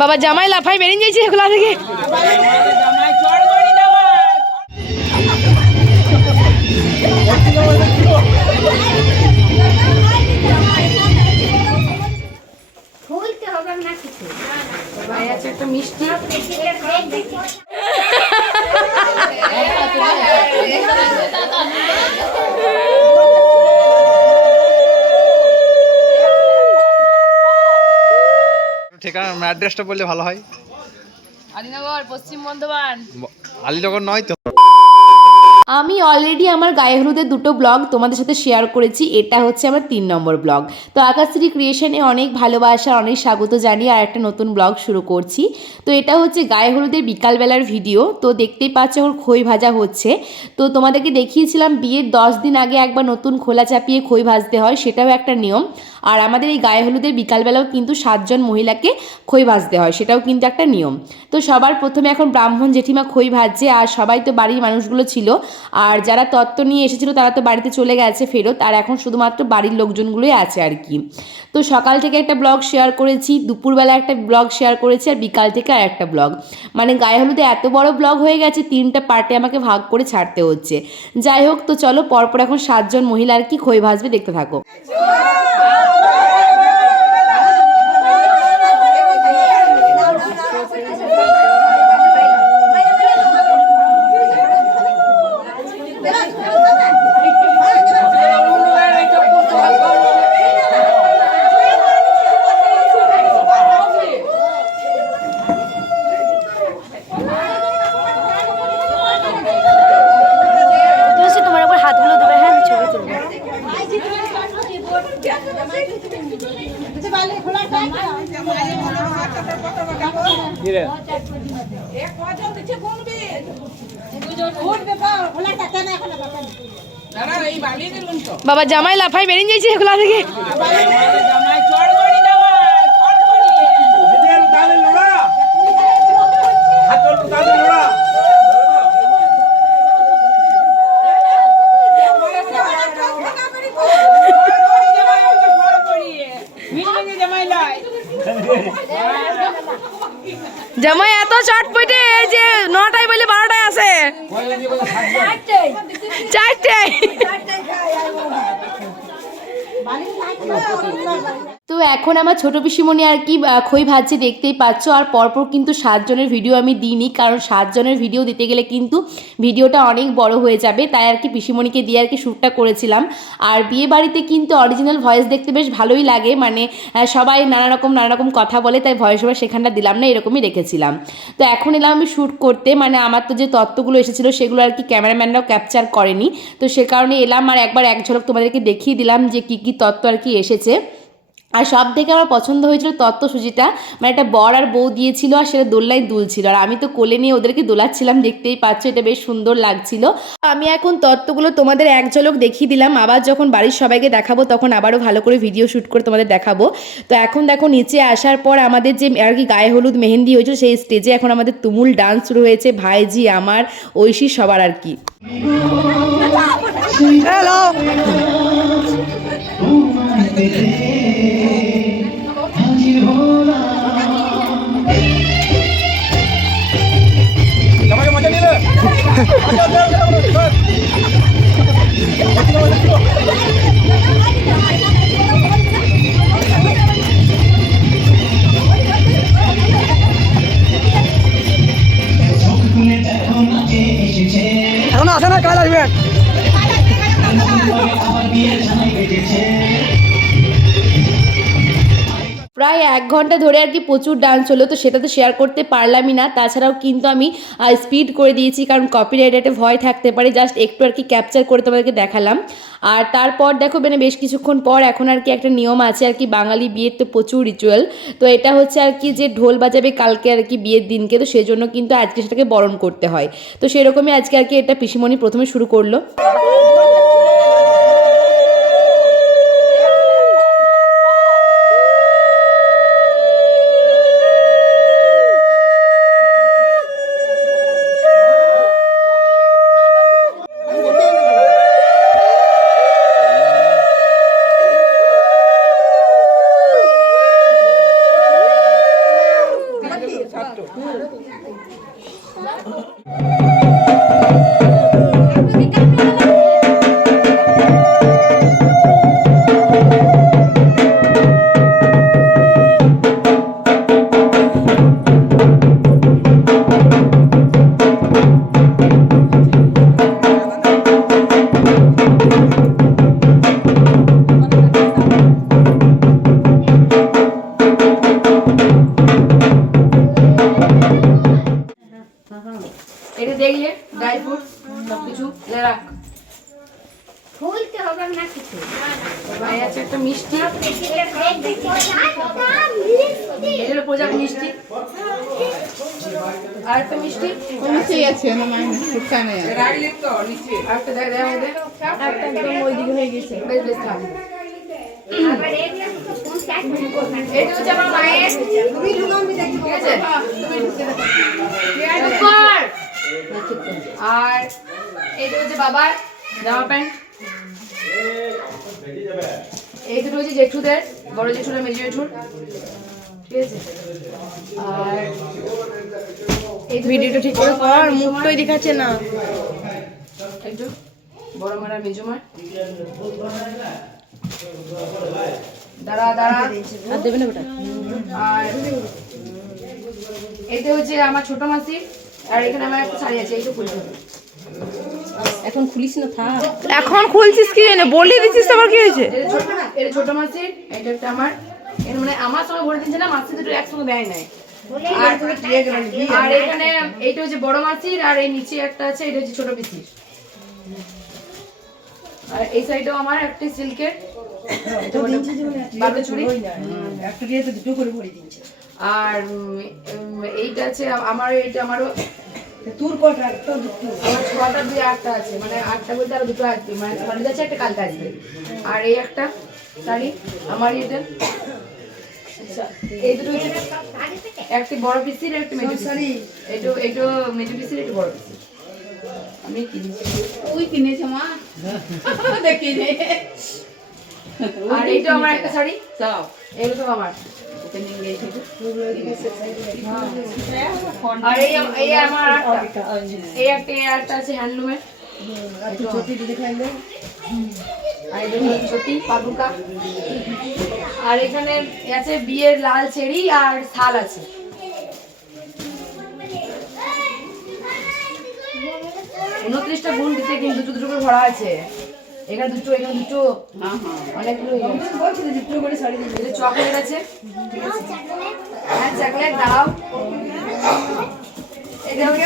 বাবা জামাই লাফাই বেরিয়ে যাইছে এগুলা থেকে খুলতে হবে না কিছু একটা মিষ্টি ঠিকানা অ্যাড্রেসটা বললে ভালো হয়। আলিনগর পশ্চিম বর্ধমান। আলিনগর আলীনগর নয় তো? আমি অলরেডি আমার গায়ে হলুদের দুটো ব্লগ তোমাদের সাথে শেয়ার করেছি, এটা হচ্ছে আমার তিন নম্বর ব্লগ তো আকাশশ্রী ক্রিয়েশনে অনেক ভালোবাসা, অনেক স্বাগত জানিয়ে আর একটা নতুন ব্লগ শুরু করছি। তো এটা হচ্ছে গায়ে হলুদের বিকালবেলার ভিডিও তো দেখতেই পাচ্ছ ওর খই ভাজা হচ্ছে। তো তোমাদেরকে দেখিয়েছিলাম বিয়ের দশ দিন আগে একবার নতুন খোলা চাপিয়ে খই ভাজতে হয়, সেটাও একটা নিয়ম। আর আমাদের এই গায়ে হলুদের বিকালবেলাও কিন্তু সাতজন মহিলাকে খই ভাজতে হয়, সেটাও কিন্তু একটা নিয়ম। তো সবার প্রথমে এখন ব্রাহ্মণ জেঠিমা খই ভাজছে, আর সবাই তো বাড়ির মানুষগুলো ছিল আর যারা তত্ত্ব নিয়ে এসেছিল, তারা তো বাড়িতে চলে গেছে ফেরত, আর এখন শুধুমাত্র বাড়ির লোকজনগুলোই আছে আর কি। তো সকাল থেকে একটা ব্লগ শেয়ার করেছি, দুপুরবেলা একটা ব্লগ শেয়ার করেছি, আর বিকাল থেকে আর একটা ব্লগ। মানে গায়ে হলুদে এত বড় ব্লগ হয়ে গেছে, তিনটা পার্টে আমাকে ভাগ করে ছাড়তে হচ্ছে। যাই হোক, তো চলো পরপর এখন সাতজন মহিলা আর কি খই ভাজবে, দেখতে থাকো। বাবা জামাই লাফাই বেরিয়ে যাইছে এগুলা থেকে জামাই এত এই যে নটায় বলে বারোটায় আছে। চারটে এখন আমার ছোট পিসিমণি আর কি খই ভাজছে, দেখতেই পাচ্ছ। আর পরপর কিন্তু সাতজনের ভিডিও আমি দিইনি, কারণ সাতজনের ভিডিও দিতে গেলে কিন্তু ভিডিওটা অনেক বড় হয়ে যাবে। তাই আর কি পিসিমণিকে দিয়ে আর কি শ্যুটটা করেছিলাম। আর বিয়ে বাড়িতে কিন্তু অরিজিনাল ভয়েস দেখতে বেশ ভালোই লাগে। মানে সবাই নানা রকম নানা রকম কথা বলে, তাই ভয়েস ওভার সেখানটা দিলাম না, এরকমই রেখেছিলাম। তো এখন এলাম আমি শ্যুট করতে। মানে আমার তো যে তত্ত্বগুলো এসেছিল, সেগুলো আর কি ক্যামেরাম্যানরাও ক্যাপচার করেনি। তো সে কারণে এলাম আর একবার এক ঝলক তোমাদেরকে দেখিয়ে দিলাম যে কী কী তত্ত্ব আর কি এসেছে। আর সব থেকে আমার পছন্দ হয়েছিল তত্ত্ব সুজিটা মানে একটা বর আর বউ দিয়েছিল আর সেটা দোল্লায় দুলছিল। আর আমি তো কোলে নিয়ে ওদেরকে দোলাচ্ছিলাম, দেখতেই পাচ্ছ এটা বেশ সুন্দর লাগছিল। আমি এখন তত্ত্বগুলো তোমাদের এক ঝলক দেখিয়ে দিলাম। আবার যখন বাড়ির সবাইকে দেখাবো, তখন আবারও ভালো করে ভিডিও শ্যুট করে তোমাদের দেখাবো। তো এখন দেখো, নিচে আসার পর আমাদের যে, আর কি গায়ে হলুদ মেহেন্দি হয়েছিল, সেই স্টেজে এখন আমাদের তুমুল ডান্স শুরু হয়েছে। ভাইজি, আমার, ঐশী সবার আর কি। এখনও আসে প্রায় এক ঘণ্টা ধরে আর কি প্রচুর ডান্স হলো, তো সেটা তো শেয়ার করতে পারলামই না। তাছাড়াও কিন্তু আমি স্পিড করে দিয়েছি, কারণ কপিরাইট ভয় থাকতে পারে। জাস্ট একটু আর কি ক্যাপচার করে তোমাদেরকে দেখালাম। আর তারপর দেখো মানে বেশ কিছুক্ষণ পর এখন আর কি একটা নিয়ম আছে আর কি, বাঙালি বিয়ের তো প্রচুর রিচুয়াল তো এটা হচ্ছে আর কি যে ঢোল বাজাবে কালকে আর কি বিয়ের দিনকে, তো সেজন্য কিন্তু আজকে সেটাকে বরণ করতে হয়। তো সেরকমই আজকে আর কি এটা পিসিমণি প্রথমে শুরু করল। 来？মিষ্টি? আর একটা মিষ্টি? নিচে আছে না মাইনে ফুটকা নেই আর একটা দেখ দেখ দেখ। একটা একদম ওইদিকে হয়ে গেছে। বেশ বেশ থাক ঠিক আছে। আর এটা হচ্ছে বাবার জামা প্যান্ট। এই দুটো হচ্ছে জেঠুদের বড় জেঠুরা মেজো জেঠুর। আর এই ভিডিওটা ঠিক করে কর মুখ তো দেখাচ্ছে না। একটু। বড় মারা মেজো দাঁড়া দাঁড়া। আর দেবে না বেটা আর এতে হচ্ছে আমার ছোট মাসি আর এখানে আমার একটা শাড়ি আছে এইটা খুলতে হবে। এখন খুলিস না থাক এখন খুলছিস কি জানে বলে দিছিস আবার কি হয়েছে? ছোট মাসি এটা একটা আমার। মানে আমার সঙ্গে ভরে দিচ্ছে না মাসি দুটো একসঙ্গে দেয় নাই। আর আর এখানে এইটা হচ্ছে বড় মাসির আর এই নিচে একটা আছে এটা হচ্ছে ছোট পিসির। আর এই সাইডেও আমার একটা সিল্কের আর উম, উম, এইটা আছে আমার এইটা আমারও আমার ছটা দিয়ে আটটা আছে মানে আটটা বলতে আরও দুটো আসবে মানে ছটা যাচ্ছে একটা কালকে আসবে। আর এই একটা শাড়ি আমার এটা আচ্ছা এই দুটো একটি বড় পিসির একটা মেজো শাড়ি এটা এটা মেজো পিসির একটা বড় পিসির। আমি কিনেছি তুই কিনেছে মা? দেখি নে আর এইটা আমার একটা শাড়ি সব এগুলো সব আমার। আর এই আমার একটা। এই একটা আছে হ্যান্ডলুমের। আর হচ্ছে ছোটি পাদুকা আর এখানে আছে বিয়ের লাল চেরি আর থাল আছে। উনত্রিশটা গুণ দিতে কিন্তু দুটো দুটো করে ভরা আছে। এখানে দুটো এখানে দুটো। অনেকগুলো এটা চকলেট আছে। হ্যাঁ চকলেট দাও। এটা হচ্ছে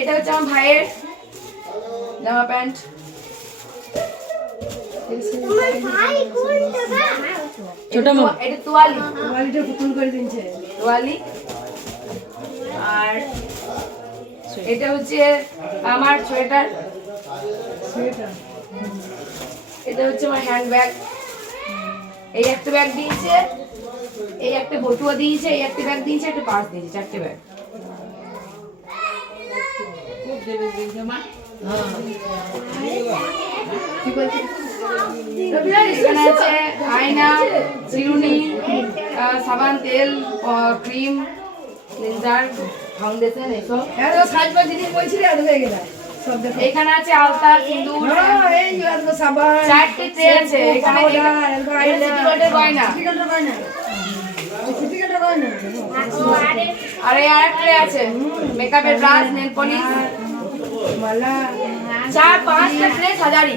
এটা হচ্ছে আমার ভাইয়ের জামা প্যান্ট। ছোট এটা তোয়ালি। তোয়ালি। আর এটা হচ্ছে আমার সোয়েটার। এটা হচ্ছে আমার হ্যান্ড ব্যাগ এই একটা ব্যাগ দিয়েছে এই একটা বটুয়া দিয়েছে এই একটা ব্যাগ দিয়েছে একটা পার্স দিয়েছে চারটে ব্যাগ। এখানে আছে আয়না চিরুনি সাবান তেল ক্রিম ক্লিনজার ফাউন্ডেশন এসব জিনিস বলছি এখানে আছে আলতা সিঁদুর চারটে ট্রে আছে এখানে সিটি আর আরেক ট্রে আছে মেকআপের ব্রাশ নেল পলিশ চার পাঁচটা ট্রে সাজারি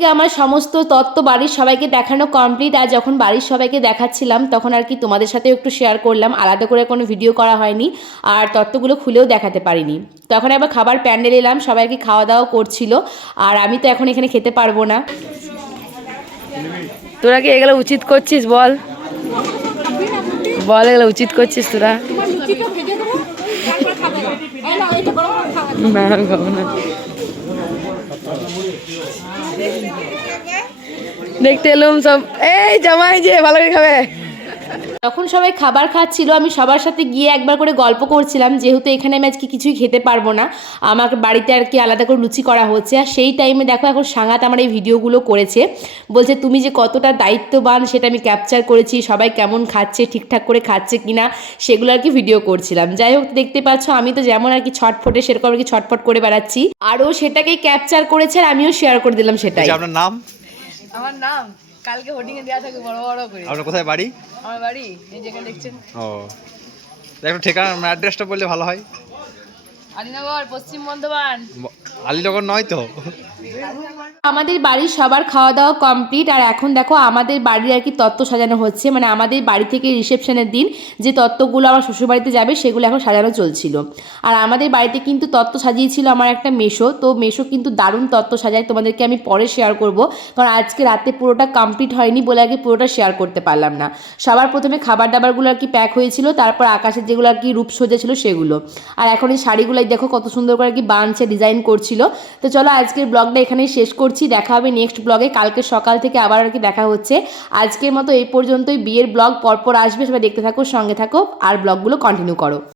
ওইদিকে আমার সমস্ত তত্ত্ব বাড়ির সবাইকে দেখানো কমপ্লিট আর যখন বাড়ির সবাইকে দেখাচ্ছিলাম তখন আর কি তোমাদের সাথেও একটু শেয়ার করলাম। আলাদা করে কোনো ভিডিও করা হয়নি আর তত্ত্বগুলো খুলেও দেখাতে পারিনি। তখন আবার খাবার প্যান্ডেল এলাম সবাইকে খাওয়া দাওয়া করছিল আর আমি তো এখন এখানে খেতে পারব না। তোরা কি এগুলো উচিত করছিস বল? বল এগুলো উচিত করছিস তোরা। না খাব না। দেখতে এলুম সব। এই জামাই যে ভালো করে খাবে। যখন সবাই খাবার খাচ্ছিল আমি সবার সাথে গিয়ে একবার করে গল্প করছিলাম যেহেতু এখানে আমি আজকে কিছুই খেতে পারব না আমার বাড়িতে আর কি আলাদা করে লুচি করা হচ্ছে আর সেই টাইমে দেখো এখন সাঙাত আমার এই ভিডিওগুলো করেছে বলছে তুমি যে কতটা দায়িত্ববান সেটা আমি ক্যাপচার করেছি সবাই কেমন খাচ্ছে ঠিকঠাক করে খাচ্ছে কিনা সেগুলো আর কি ভিডিও করছিলাম। যাই হোক দেখতে পাচ্ছ আমি তো যেমন আর কি ছটফটে সেরকম আর কি ছটফট করে বেড়াচ্ছি আরও সেটাকেই ক্যাপচার করেছে আর আমিও শেয়ার করে দিলাম সেটাই যে আপনার নাম? আমার নাম কালকে হোর্ডিং এ দেয়া থাকে বড় বড় করে। আপনার কোথায় বাড়ি? আমার বাড়ি এই যেখানে দেখছেন। ও। একটু ঠিকানা অ্যাড্রেসটা বললে ভালো হয়। আলিনগর পশ্চিম বর্ধমান। আলিনগর আলীনগর নয় তো? আমাদের বাড়ির সবার খাওয়া দাওয়া কমপ্লিট আর এখন দেখো আমাদের বাড়ির আর কি তত্ত্ব সাজানো হচ্ছে। মানে আমাদের বাড়ি থেকে রিসেপশনের দিন যে তত্ত্বগুলো আমার শ্বশুরবাড়িতে যাবে, সেগুলো এখন সাজানো চলছিল। আর আমাদের বাড়িতে কিন্তু তত্ত্ব সাজিয়েছিল আমার একটা মেশো। তো মেশো কিন্তু দারুণ তত্ত্ব সাজায়। তোমাদেরকে আমি পরে শেয়ার করব। কারণ আজকে রাতে পুরোটা কমপ্লিট হয়নি, বলে আগে পুরোটা শেয়ার করতে পারলাম না। সবার প্রথমে খাবার দাবারগুলো আর কি প্যাক হয়েছিল, তারপর আকাশের যেগুলো আর কি রূপসজ্জা ছিল সেগুলো। আর এখন এই শাড়িগুলোই দেখো কত সুন্দর করে আর কি বানছে ডিজাইন করছিল। তো চলো আজকের ব্লগটা এখানেই শেষ করছি। দেখা হবে নেক্সট ব্লগে। কালকে সকাল থেকে আবার আর কি দেখা হচ্ছে। আজকের মতো এই পর্যন্তই। বিয়ের ব্লগ পরপর আসবে। সবাই দেখতে থাকো, সঙ্গে থাকো, আর ব্লগগুলো কন্টিনিউ করো।